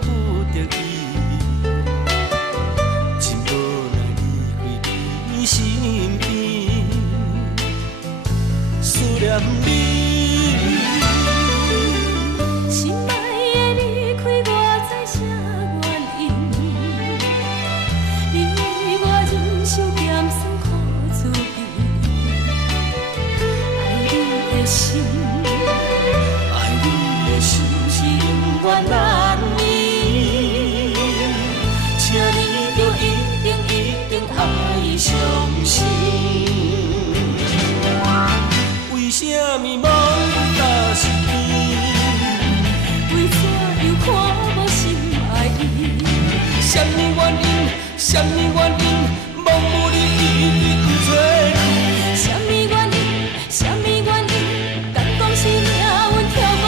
不得已，真无奈离开你身边，思念你。心爱的离开，我知啥原因？你为我忍受咸酸苦滋味，爱你的心。是永远难眠，请你着一定爱相信。为什么无打心边？为怎又看无心爱伊？什么原因？什么原因？茫无你一直不做去。什么原因？什么原因？敢讲是命运挑无？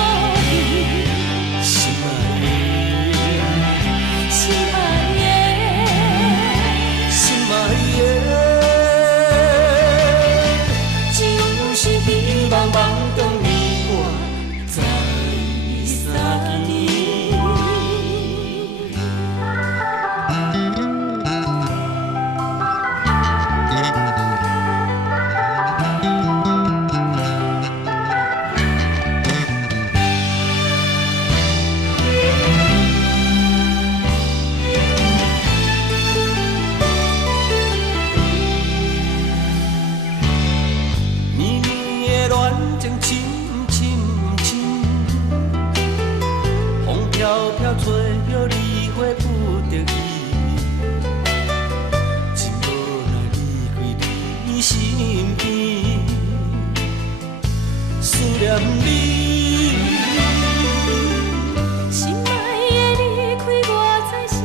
找着离花不得已，真无奈离开你身边，思念你。心爱的离开，我知啥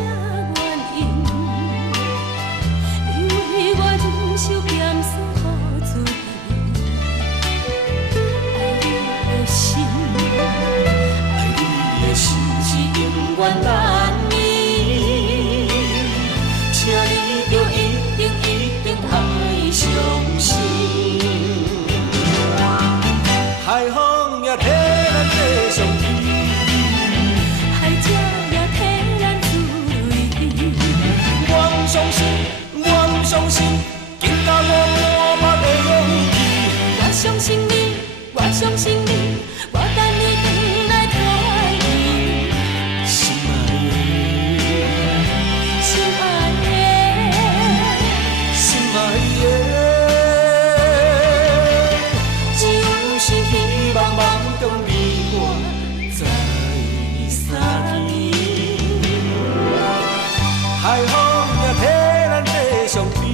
原因？你为我忍受咸酸苦滋味，爱你的心。永远难眠，请你着一定爱相信。海风也替咱做相依，海鸟也替咱自泪滴。我不相信，我不相信，竟甲我满目的勇气。我相信你，我相信你，我等你回来看伊。海风也替咱做相依，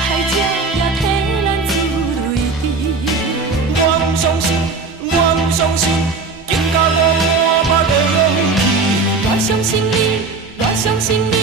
海鸟也替咱自泪滴。我不相信，我不相信，竟甲我满目的勇气。我相信你，我相信你。